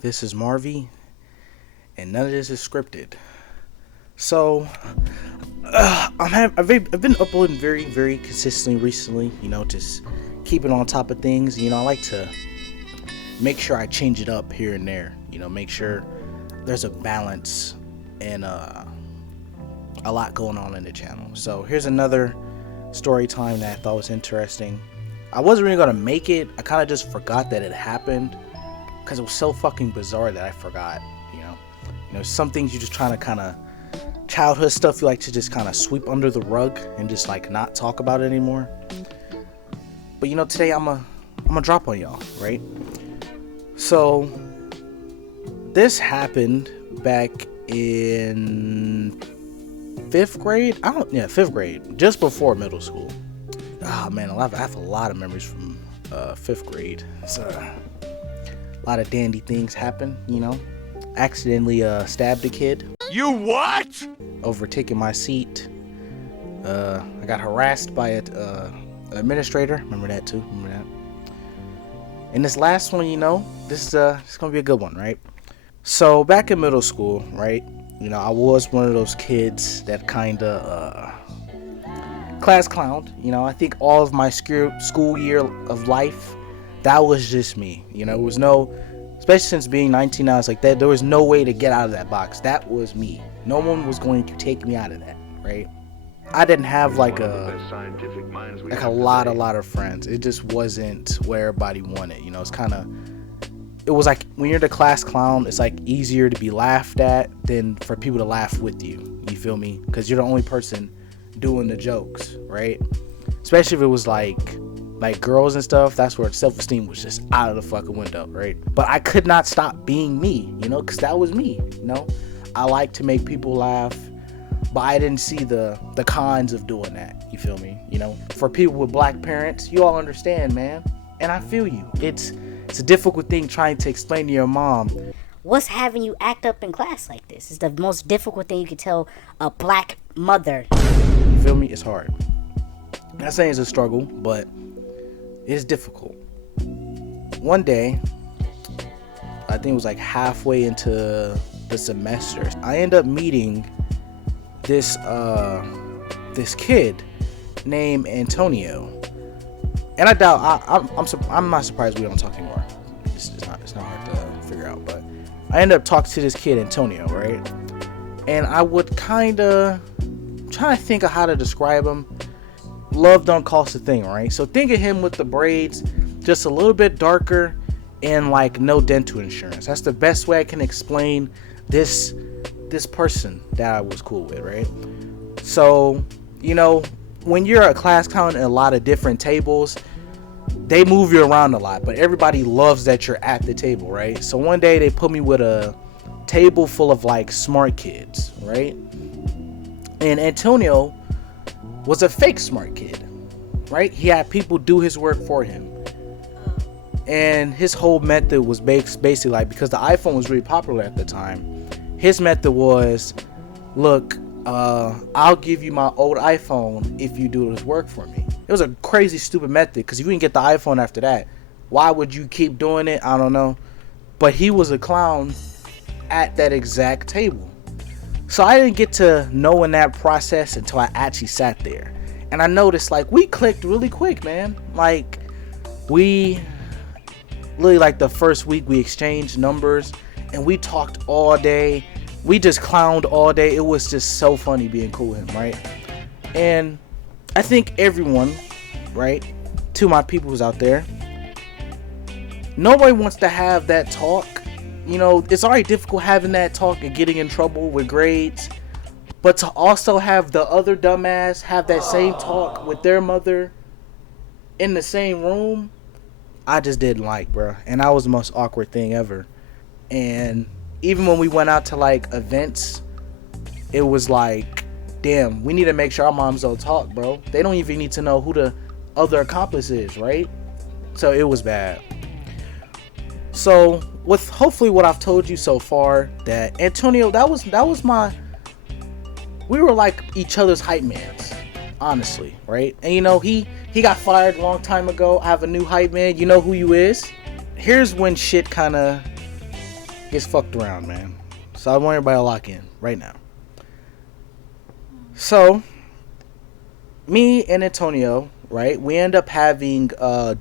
This is 𝗲𝗫, and none of this is scripted. So, I've been uploading very consistently recently. Just keeping on top of things. I like to make sure I change it up here and there. Make sure there's a balance and a lot going on in the channel. So here's another story time that I thought was interesting. I wasn't really gonna make it. I kind of just forgot that it happened because it was so fucking bizarre that I forgot. Some things you just trying to kind of childhood stuff you like to just kind of sweep under the rug and just like not talk about it anymore. But today I'm gonna drop on y'all, right? So this happened back in 5th grade. 5th grade, just before middle school. Oh man, I have a lot of memories from 5th grade. So a lot of dandy things happen. Accidentally stabbed a kid. You what? Overtaking my seat. I got harassed by an administrator. Remember that too. And this last one, this is gonna be a good one, right? So back in middle school, right? I was one of those kids that kind of class clowned. I think all of my school year of life, that was just me. It was no, especially since being 19, I was like that. There was no way to get out of that box. That was me. No one was going to take me out of that, right? I didn't have like a lot of friends. It just wasn't where everybody wanted. It was like when you're the class clown, it's like easier to be laughed at than for people to laugh with you. You feel me? Because you're the only person doing the jokes, right? Especially if it was like girls and stuff. That's where self-esteem was just out of the fucking window, right? But I could not stop being me, because that was me. I like to make people laugh, but I didn't see the cons of doing that. You feel me? For people with black parents, you all understand, man. And I feel you. It's a difficult thing trying to explain to your mom. What's having you act up in class like this? It's the most difficult thing you can tell a black mother. You feel me? It's hard. I'm not saying it's a struggle, but it's difficult. One day, I think it was like halfway into the semester, I end up meeting this kid named Antonio. And I doubt I'm not surprised we don't talk anymore. It's not hard to figure out, but I ended up talking to this kid Antonio, right? And I would kind of try to think of how to describe him. Love don't cost a thing, right? So think of him with the braids, just a little bit darker, and like no dental insurance. That's the best way I can explain this person that I was cool with, right? So when you're a class clown in a lot of different tables, they move you around a lot, but everybody loves that you're at the table, right? So one day they put me with a table full of like smart kids, right? And Antonio was a fake smart kid, right? He had people do his work for him. And his whole method was basically like, because the iPhone was really popular at the time, his method was, look, I'll give you my old iPhone if you do this work for me. It was a crazy stupid method, because if you didn't get the iPhone after that, why would you keep doing it? I don't know. But he was a clown at that exact table. So I didn't get to knowing that process until I actually sat there. And I noticed like we clicked really quick, man. Like we literally like the first week we exchanged numbers and we talked all day. We just clowned all day. It was just so funny being cool with him, right? And I think everyone, right, to my people who's out there, nobody wants to have that talk. It's already difficult having that talk and getting in trouble with grades, but to also have the other dumbass have that same talk with their mother in the same room, I just didn't like, bro. And that was the most awkward thing ever. And even when we went out to like events, it was like, damn, we need to make sure our moms don't talk, bro. They don't even need to know who the other accomplice is, right? So it was bad. So with hopefully what I've told you so far, that Antonio, that was my, we were like each other's hype mans, honestly, right? And he got fired a long time ago. I have a new hype man. You know who you is. Here's when shit kind of gets fucked around, man. So I want everybody to lock in right now. So, me and Antonio, right, we end up having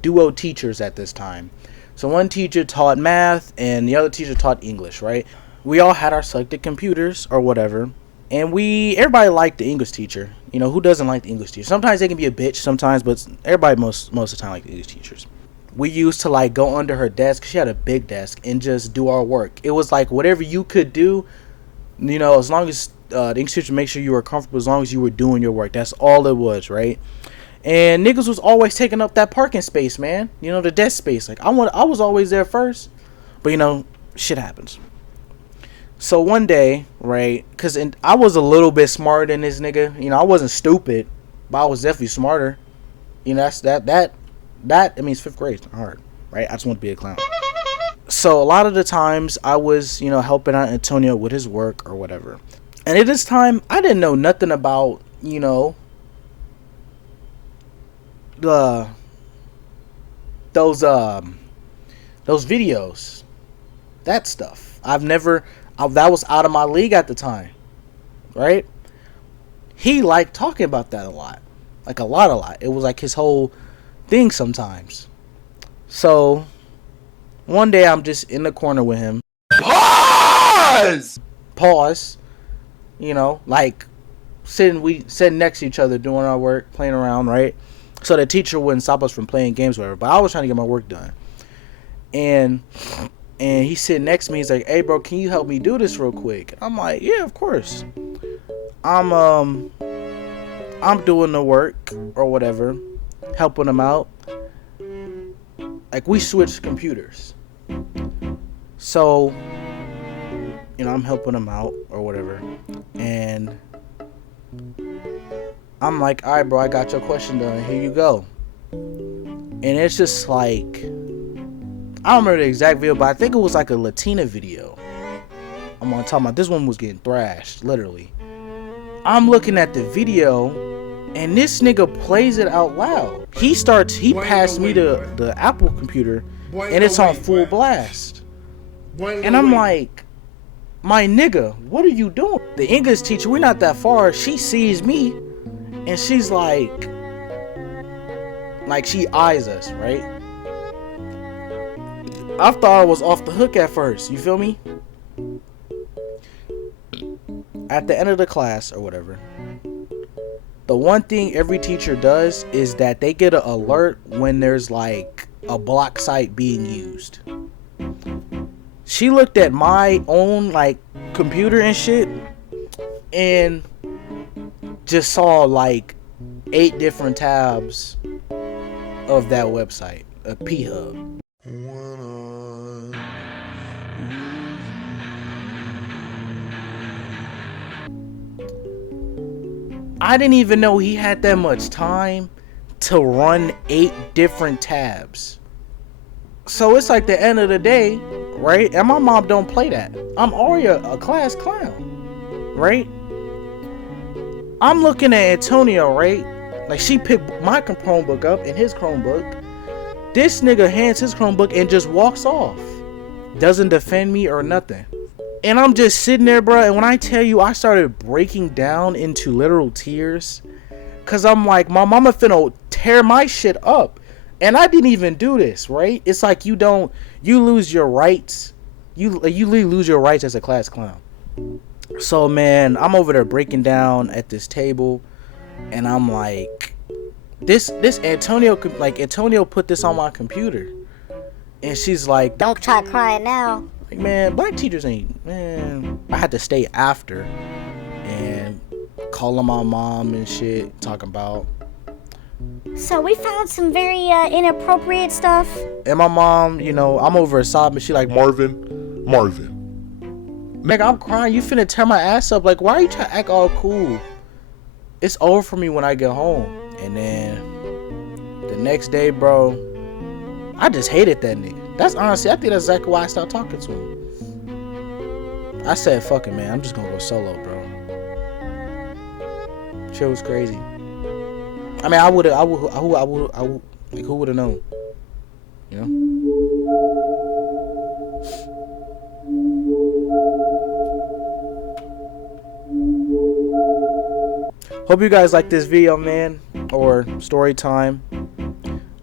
duo teachers at this time. So one teacher taught math and the other teacher taught English, right? We all had our selected computers or whatever. And everybody liked the English teacher. You know, who doesn't like the English teacher? Sometimes they can be a bitch sometimes, but everybody most of the time like the English teachers. We used to like go under her desk. She had a big desk and just do our work. It was like whatever you could do, you know, as long as the English teacher make sure you were comfortable, as long as you were doing your work. That's all it was, right? And niggas was always taking up that parking space, man. You know, the desk space. Like I was always there first, but you know, shit happens. So one day, right, because I was a little bit smarter than this nigga. You know, I wasn't stupid, but I was definitely smarter. You know, that means 5th grade. It's hard, right? I just want to be a clown. So a lot of the times I was, you know, helping out Antonio with his work or whatever. And at this time, I didn't know nothing about, you know, those videos, that stuff. That was out of my league at the time, right? He liked talking about that a lot. Like a lot. It was like his whole thing sometimes. So one day I'm just in the corner with him. Pause. You know, like sitting next to each other doing our work, playing around, right? So the teacher wouldn't stop us from playing games or whatever. But I was trying to get my work done. And he's sitting next to me. He's like, "Hey, bro, can you help me do this real quick?" I'm like, "Yeah, of course." I'm doing the work or whatever, helping him out. Like we switched computers. So, you know, I'm helping him out or whatever, and I'm like, "All right, bro, I got your question done. Here you go." And it's just like, I don't remember the exact video, but I think it was like a Latina video. I'm on talking about this one was getting thrashed, literally. I'm looking at the video, and this nigga plays it out loud. He passed me the Apple computer, and it's on full blast. And I'm like, my nigga, what are you doing? The English teacher, we're not that far. She sees me, and she's like she eyes us, right? I thought I was off the hook at first. You feel me? At the end of the class or whatever, the one thing every teacher does is that they get an alert when there's like a block site being used. She looked at my own like computer and shit and just saw like 8 different tabs of that website, a 𝗶𝘀. I didn't even know he had that much time to run 8 different tabs. So it's like the end of the day, right? And my mom don't play that. I'm already a class clown, right? I'm looking at Antonio, right? Like she picked my Chromebook up and his Chromebook. This nigga hands his Chromebook and just walks off. Doesn't defend me or nothing. And I'm just sitting there, bro. And when I tell you, I started breaking down into literal tears. Cause I'm like, my mama finna tear my shit up. And I didn't even do this, right? It's like you lose your rights. You lose your rights as a class clown. So man, I'm over there breaking down at this table. And I'm like, this Antonio put this on my computer. And she's like, "Don't try crying now." Like, man, black teachers ain't, man. I had to stay after and calling my mom and shit, talking about. So we found some very inappropriate stuff. And my mom, you know, I'm over a sob and she like, Marvin. Nigga, I'm crying. You finna tear my ass up. Like, why are you trying to act all cool? It's over for me when I get home. And then the next day, bro, I just hated that nigga. That's honestly, I think that's exactly why I stopped talking to him. I said, fuck it, man. I'm just gonna go solo, bro. Shit was crazy. I mean, who would have known? You know? Hope you guys like this video, man, or story time.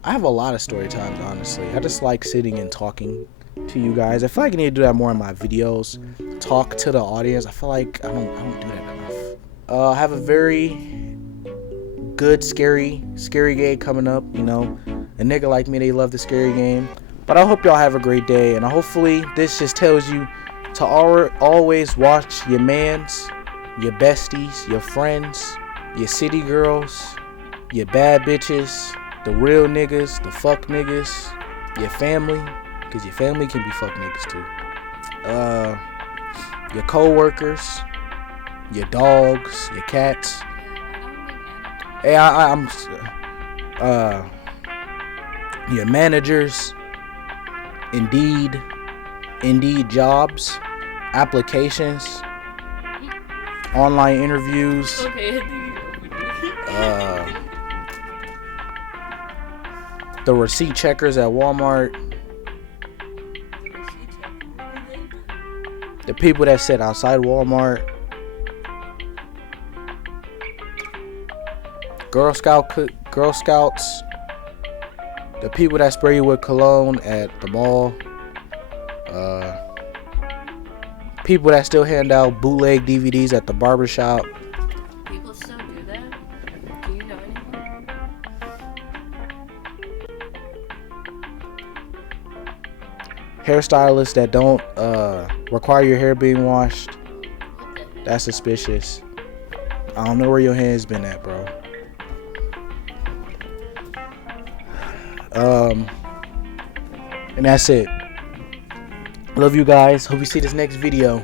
I have a lot of story times, honestly. I just like sitting and talking to you guys. I feel like I need to do that more in my videos. Talk to the audience. I feel like I don't do that enough. I have a very good scary game coming up. You know, a nigga like me, they love the scary game. But I hope y'all have a great day, and hopefully this just tells you to always watch your mans, your besties, your friends, your city girls, your bad bitches, the real niggas, the fuck niggas, your family, because your family can be fuck niggas too. Your co-workers, your dogs, your cats. Hey, I'm your managers, Indeed jobs, applications, online interviews. The receipt checkers at Walmart. The people that sit outside Walmart. Girl Scouts. The people that spray you with cologne at the mall. People that still hand out bootleg DVDs at the barbershop. People still do that? Do you know anyone? Hairstylists that don't require your hair being washed. That's suspicious. I don't know where your hand's been at, bro. And that's it. Love you guys. Hope you see this next video.